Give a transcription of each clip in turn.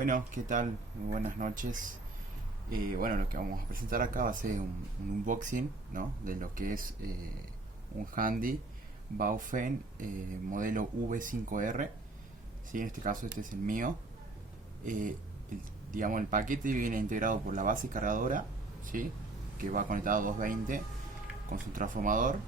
Bueno, ¿qué tal? Muy buenas noches. Bueno, lo que vamos a presentar acá va a ser un unboxing, ¿no? De lo que es un handy Baofeng modelo V5R. ¿Sí? En este caso este es el mío. Digamos, el paquete viene integrado por la base cargadora, ¿sí? Que va conectado a 220 con su transformador,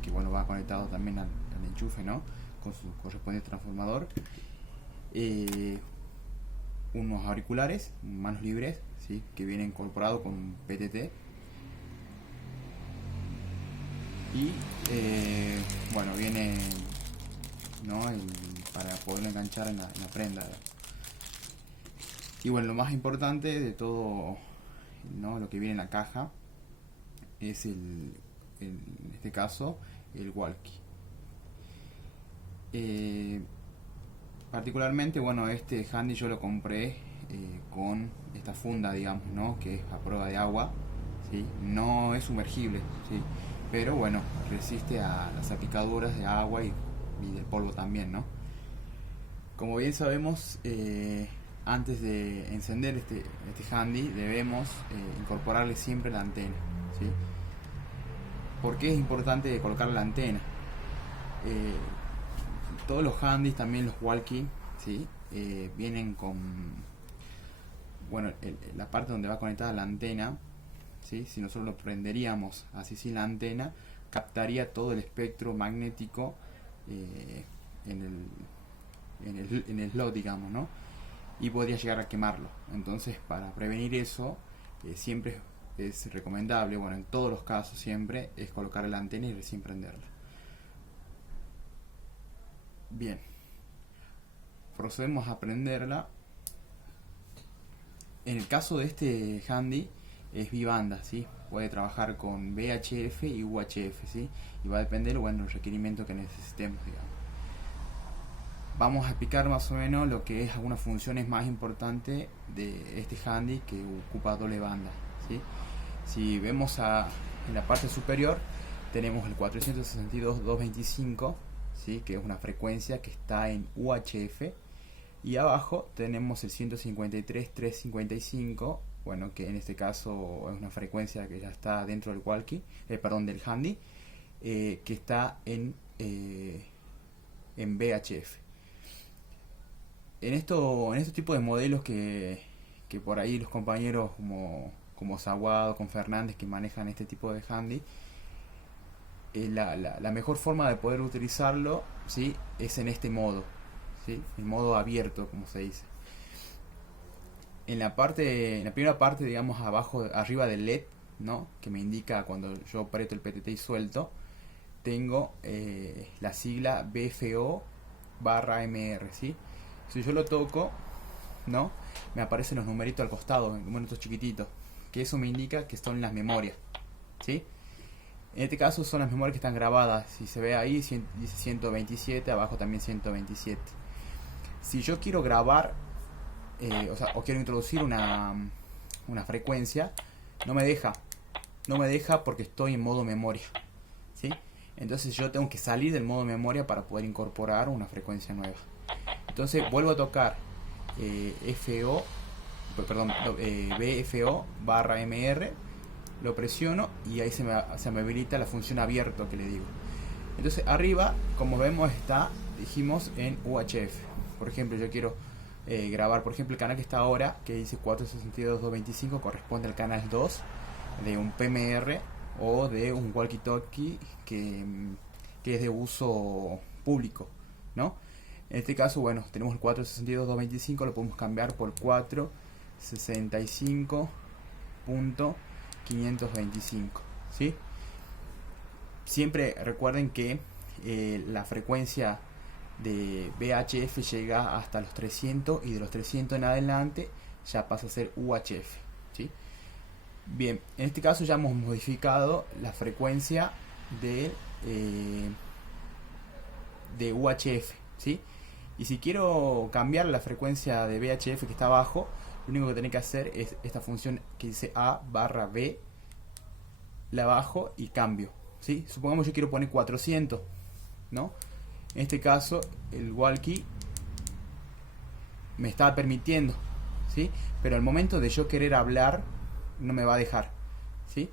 que bueno, va conectado también al enchufe, ¿no? Con su correspondiente transformador. Eh, Unos auriculares, manos libres, ¿sí? Que viene incorporado con PTT. Y bueno, viene, ¿no? Para poderlo enganchar en la prenda. Y bueno, lo más importante de todo, ¿no? Lo que viene en la caja es en este caso el walkie. Particularmente, bueno, este handy yo lo compré con esta funda, digamos, ¿no? Que es a prueba de agua, ¿sí? No es sumergible, ¿sí? Pero bueno, resiste a las salpicaduras de agua y del polvo también, ¿no? Como bien sabemos, antes de encender este handy debemos incorporarle siempre la antena, ¿sí? ¿Por qué es importante colocar la antena? Eh, Todos los handys, también los walkie, ¿sí? Vienen con, bueno, la parte donde va conectada la antena, ¿sí? Si nosotros lo prenderíamos así sin la antena, captaría todo el espectro magnético eh, en el slot, digamos, ¿no? Y podría llegar a quemarlo. Entonces, para prevenir eso, siempre es recomendable, bueno, en todos los casos siempre, es colocar la antena y recién prenderla. Bien, procedemos a prenderla. En el caso de este handy es bibanda, ¿sí? Puede trabajar con VHF y UHF, ¿sí? Y va a depender, bueno, del requerimiento que necesitemos, digamos. Vamos a explicar más o menos lo que es algunas funciones más importantes de este handy que ocupa doble banda, ¿sí? Si vemos en la parte superior tenemos el 462.225, ¿sí? Que es una frecuencia que está en UHF, y abajo tenemos el 153.355, bueno, que en este caso es una frecuencia que ya está dentro del walkie, perdón, del handy, que está en VHF. En estos tipos de modelos que por ahí los compañeros como Zaguado, con Fernández, que manejan este tipo de handy, la mejor forma de poder utilizarlo, ¿sí? Es en este modo, ¿sí? En modo abierto, como se dice. En la primera parte, digamos, arriba del LED, ¿no? Que me indica cuando yo aprieto el PTT y suelto, tengo la sigla BFO barra MR, ¿sí? Si yo lo toco, ¿no? Me aparecen los numeritos al costado, numeritos chiquititos, que eso me indica que son las memorias, ¿sí? En este caso son las memorias que están grabadas. Si se ve ahí, dice 127, abajo también 127. Si yo quiero grabar, o quiero introducir una frecuencia, no me deja. No me deja porque estoy en modo memoria, ¿sí? Entonces yo tengo que salir del modo memoria para poder incorporar una frecuencia nueva. Entonces vuelvo a tocar BFO barra MR, lo presiono y ahí se me habilita la función abierto que le digo. Entonces arriba, como vemos, dijimos en UHF. Por ejemplo, yo quiero grabar, por ejemplo, el canal que está ahora, que dice 462.225, corresponde al canal 2 de un PMR o de un walkie-talkie que es de uso público, ¿no? En este caso, bueno, tenemos el 462.225, lo podemos cambiar por 465.525, ¿sí? Siempre recuerden que la frecuencia de VHF llega hasta los 300 y de los 300 en adelante ya pasa a ser UHF, ¿sí? Bien, en este caso ya hemos modificado la frecuencia de UHF, ¿sí? Y si quiero cambiar la frecuencia de VHF que está abajo, lo único que tengo que hacer es esta función que dice A barra B, la bajo y cambio, ¿sí? Supongamos yo quiero poner 400, ¿no? En este caso el walkie me está permitiendo, ¿sí? Pero al momento de yo querer hablar, no me va a dejar, ¿sí?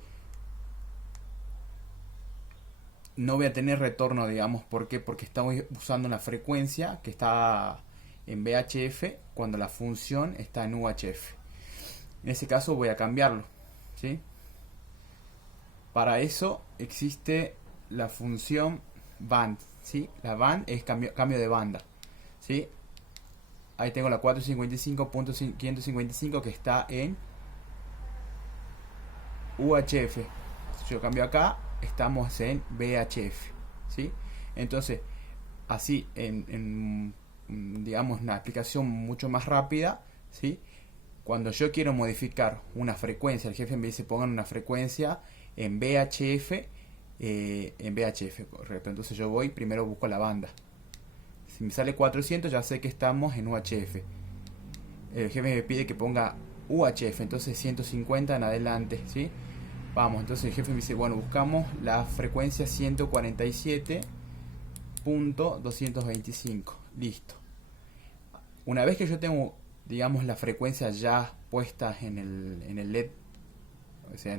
No voy a tener retorno, digamos. ¿Por qué? Porque estamos usando una frecuencia que está en VHF cuando la función está en UHF. En ese caso voy a cambiarlo, ¿sí? Para eso existe la función band, ¿sí? La band es cambio de banda, ¿sí? Ahí tengo la 455.555 que está en UHF. Si yo cambio acá, estamos en VHF, ¿sí? Entonces, así digamos, una aplicación mucho más rápida, ¿sí? Cuando yo quiero modificar una frecuencia, el jefe me dice pongan una frecuencia en VHF, correcto. Entonces yo voy, primero busco la banda. Si me sale 400, ya sé que estamos en UHF. El jefe me pide que ponga UHF, entonces 150 en adelante, ¿sí? Vamos, entonces el jefe me dice, bueno, buscamos la frecuencia 147.225. Listo. Una vez que yo tengo, digamos, la frecuencia ya puesta en el LED, o sea,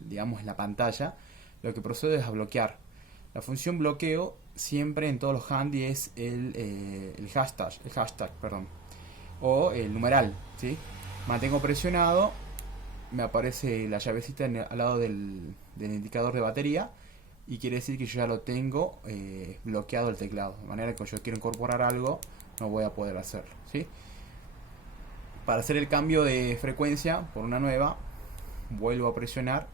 digamos, en la pantalla, lo que procedo es a bloquear. La función bloqueo siempre en todos los handy es el hashtag, perdón, o el numeral, ¿sí? Mantengo presionado, me aparece la llavecita al lado del indicador de batería y quiere decir que yo ya lo tengo bloqueado el teclado, de manera que yo quiero incorporar algo, no voy a poder hacerlo, ¿sí? Para hacer el cambio de frecuencia por una nueva, vuelvo a presionar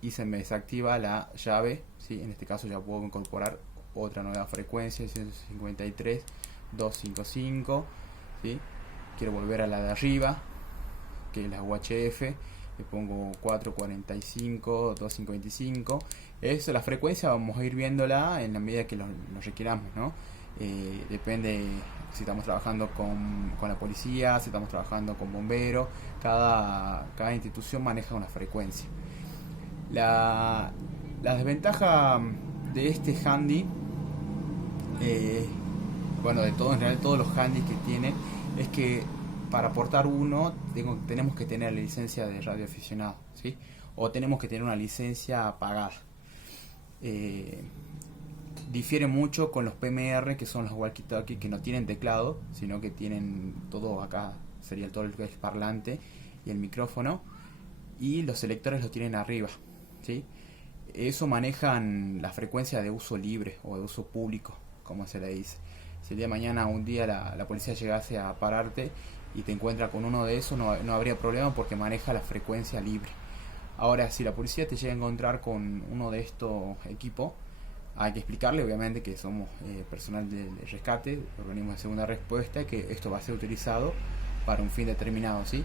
y se me desactiva la llave, ¿sí? En este caso ya puedo incorporar otra nueva frecuencia, 153.255, ¿sí? Quiero volver a la de arriba, que es la UHF, le pongo 445.255. Es la frecuencia, vamos a ir viéndola en la medida que lo requiramos, ¿no? Depende si estamos trabajando con la policía, si estamos trabajando con bomberos. Cada institución maneja una frecuencia. La desventaja de este handy, bueno, en general todos los handys que tienen, es que para portar uno tenemos que tener la licencia de radioaficionado, ¿sí? O tenemos que tener una licencia pagada. Difiere mucho con los PMR, que son los walkie-talkie, que no tienen teclado, sino que tienen todo acá, sería todo el parlante y el micrófono, y los selectores los tienen arriba, ¿sí? Eso manejan la frecuencia de uso libre o de uso público, como se le dice. Si el día de mañana un día la policía llegase a pararte y te encuentra con uno de esos, no habría problema porque maneja la frecuencia libre. Ahora, si la policía te llega a encontrar con uno de estos equipos, hay que explicarle obviamente que somos personal de rescate, organismo de segunda respuesta, que esto va a ser utilizado para un fin determinado, ¿sí?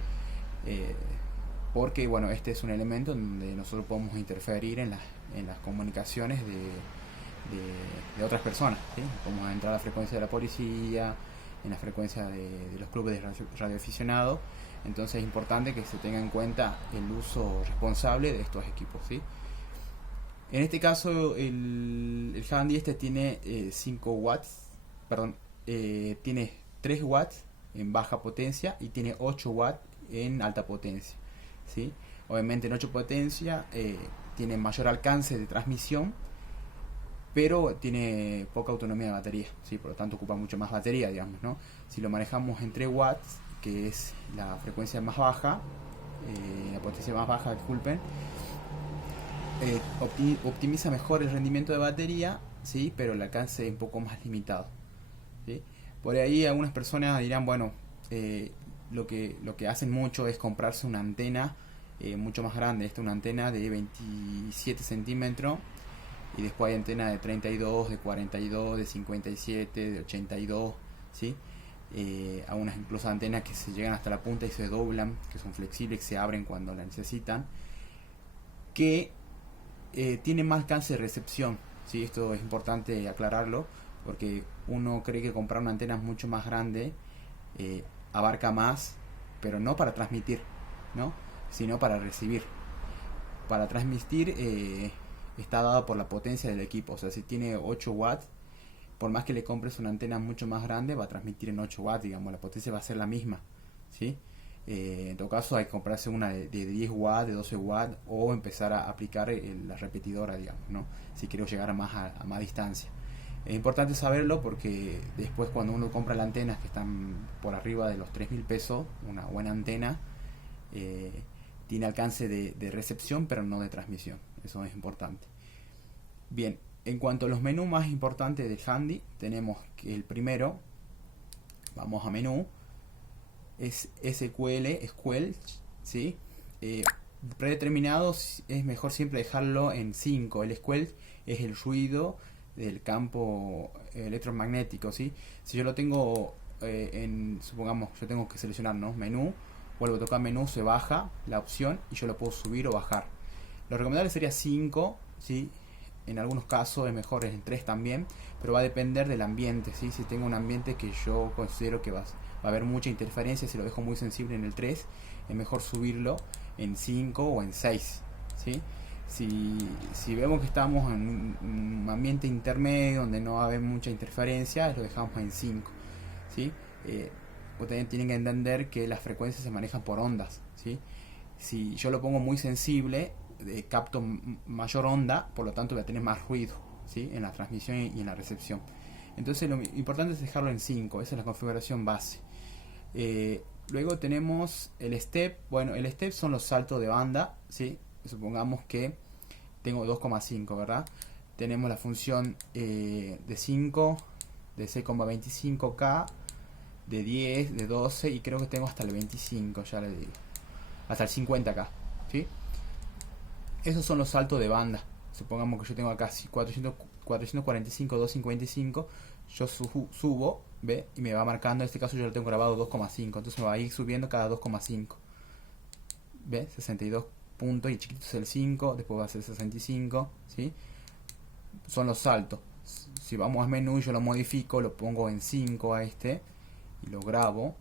Porque bueno, este es un elemento donde nosotros podemos interferir en las comunicaciones de otras personas, ¿sí? Podemos entrar a la frecuencia de la policía, en la frecuencia de los clubes de radioaficionados. Entonces es importante que se tenga en cuenta el uso responsable de estos equipos, ¿sí? En este caso el handy este tiene 5 watts, perdón, tiene 3 watts en baja potencia y tiene 8 watts en alta potencia, ¿sí? Obviamente en 8 potencia tiene mayor alcance de transmisión, pero tiene poca autonomía de batería, ¿sí? Por lo tanto ocupa mucho más batería, digamos, ¿no? Si lo manejamos en 3 watts, que es la frecuencia más baja, la potencia más baja, disculpen, optimiza mejor el rendimiento de batería, ¿sí? Pero el alcance es un poco más limitado, ¿sí? Por ahí algunas personas dirán, bueno, lo que hacen mucho es comprarse una antena mucho más grande. Esta es una antena de 27 centímetros y después hay antena de 32, de 42, de 57, de 82, ¿sí? Algunas incluso antenas que se llegan hasta la punta y se doblan, que son flexibles, que se abren cuando la necesitan, que tienen más alcance de recepción, ¿sí? Esto es importante aclararlo, porque uno cree que comprar una antena mucho más grande abarca más, pero no para transmitir, ¿no? Sino para recibir. Para transmitir está dado por la potencia del equipo. O sea, si tiene 8 watts, por más que le compres una antena mucho más grande, va a transmitir en 8 watts, digamos, la potencia va a ser la misma, ¿sí? En todo caso hay que comprarse una de 10 watts, de 12 watts, o empezar a aplicar la repetidora, digamos, ¿no? Si quiero llegar a más distancia. Es importante saberlo porque después cuando uno compra las antenas que están por arriba de los 3.000 pesos, una buena antena, tiene alcance de recepción pero no de transmisión. Eso es importante. Bien, en cuanto a los menús más importantes del Handy, tenemos que el primero, vamos a menú, es SQL, ¿sí? Predeterminado es mejor siempre dejarlo en 5. El SQL es el ruido del campo electromagnético, ¿sí? Si yo lo tengo supongamos, yo tengo que seleccionar, ¿no? Menú, vuelvo a tocar menú, se baja la opción y yo lo puedo subir o bajar. Lo recomendable sería 5, ¿sí? En algunos casos es mejor en 3 también, pero va a depender del ambiente, ¿sí? Si tengo un ambiente que yo considero que va a haber mucha interferencia, si lo dejo muy sensible en el 3, es mejor subirlo en 5 o en 6, ¿sí? Si vemos que estamos en un ambiente intermedio donde no va a haber mucha interferencia, lo dejamos en 5, ¿sí? Ustedes tienen que entender que las frecuencias se manejan por ondas, ¿sí? Si yo lo pongo muy sensible, capto mayor onda, por lo tanto voy a tener más ruido, ¿sí? En la transmisión y en la recepción. Entonces lo importante es dejarlo en 5, esa es la configuración base. Luego tenemos el step. Bueno, el step son los saltos de banda, ¿sí? Supongamos que tengo 2,5, ¿verdad? Tenemos la función de 5, de 6,25K, de 10, de 12 y creo que tengo hasta el 25, ya le digo, hasta el 50K, ¿sí? Esos son los saltos de banda. Supongamos que yo tengo acá 445, 255, yo subo, ¿ve? Y me va marcando, en este caso yo lo tengo grabado 2,5, entonces me va a ir subiendo cada 2,5, ¿ve? 62 puntos y chiquito es el 5, después va a ser 65, ¿sí? Son los saltos. Si vamos al menú y yo lo modifico, lo pongo en 5 a este y lo grabo,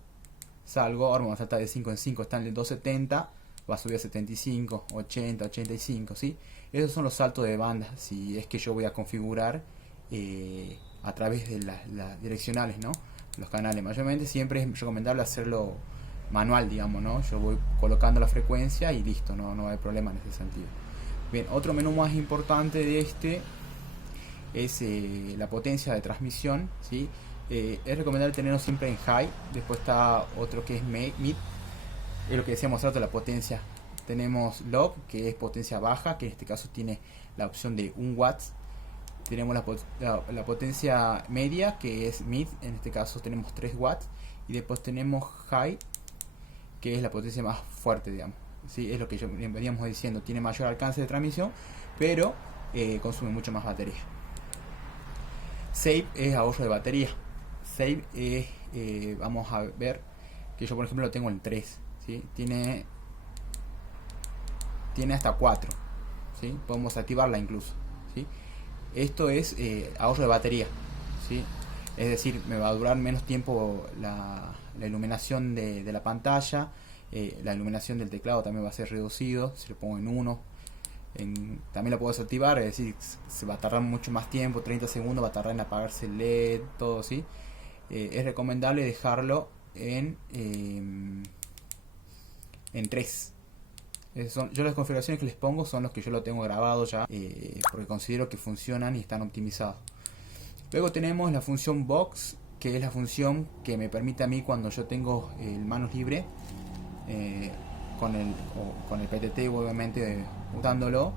salgo, ahora vamos a saltar de 5 en 5, está en el 270, va a subir a 75, 80, 85, ¿sí? Esos son los saltos de banda, si es que yo voy a configurar a través de las direccionales, ¿no? Los canales. Mayormente siempre es recomendable hacerlo manual, digamos, ¿no? Yo voy colocando la frecuencia y listo, no hay problema en ese sentido. Bien, otro menú más importante de este es la potencia de transmisión, ¿sí? Es recomendable tenerlo siempre en high. Después está otro que es mid, es lo que decíamos antes, la potencia. Tenemos low, que es potencia baja, que en este caso tiene la opción de 1 watts. Tenemos la potencia media, que es mid, en este caso tenemos 3 watts. Y después tenemos high, que es la potencia más fuerte, digamos, ¿sí? Es lo que veníamos diciendo, tiene mayor alcance de transmisión, pero consume mucho más batería. Save es ahorro de batería. Save es, vamos a ver, que yo por ejemplo lo tengo en 3, ¿sí? Tiene hasta 4, ¿sí? Podemos activarla incluso, ¿sí? Esto es ahorro de batería, ¿sí? Es decir, me va a durar menos tiempo la iluminación de la pantalla, la iluminación del teclado también va a ser reducido, si lo pongo en 1. También lo puedo desactivar, es decir, se va a tardar mucho más tiempo, 30 segundos va a tardar en apagarse el LED, todo, ¿sí? Es recomendable dejarlo en 3. Yo las configuraciones que les pongo son los que yo lo tengo grabado ya, porque considero que funcionan y están optimizados. Luego tenemos la función box, que es la función que me permite a mí, cuando yo tengo el manos libre, con el PTT obviamente usándolo,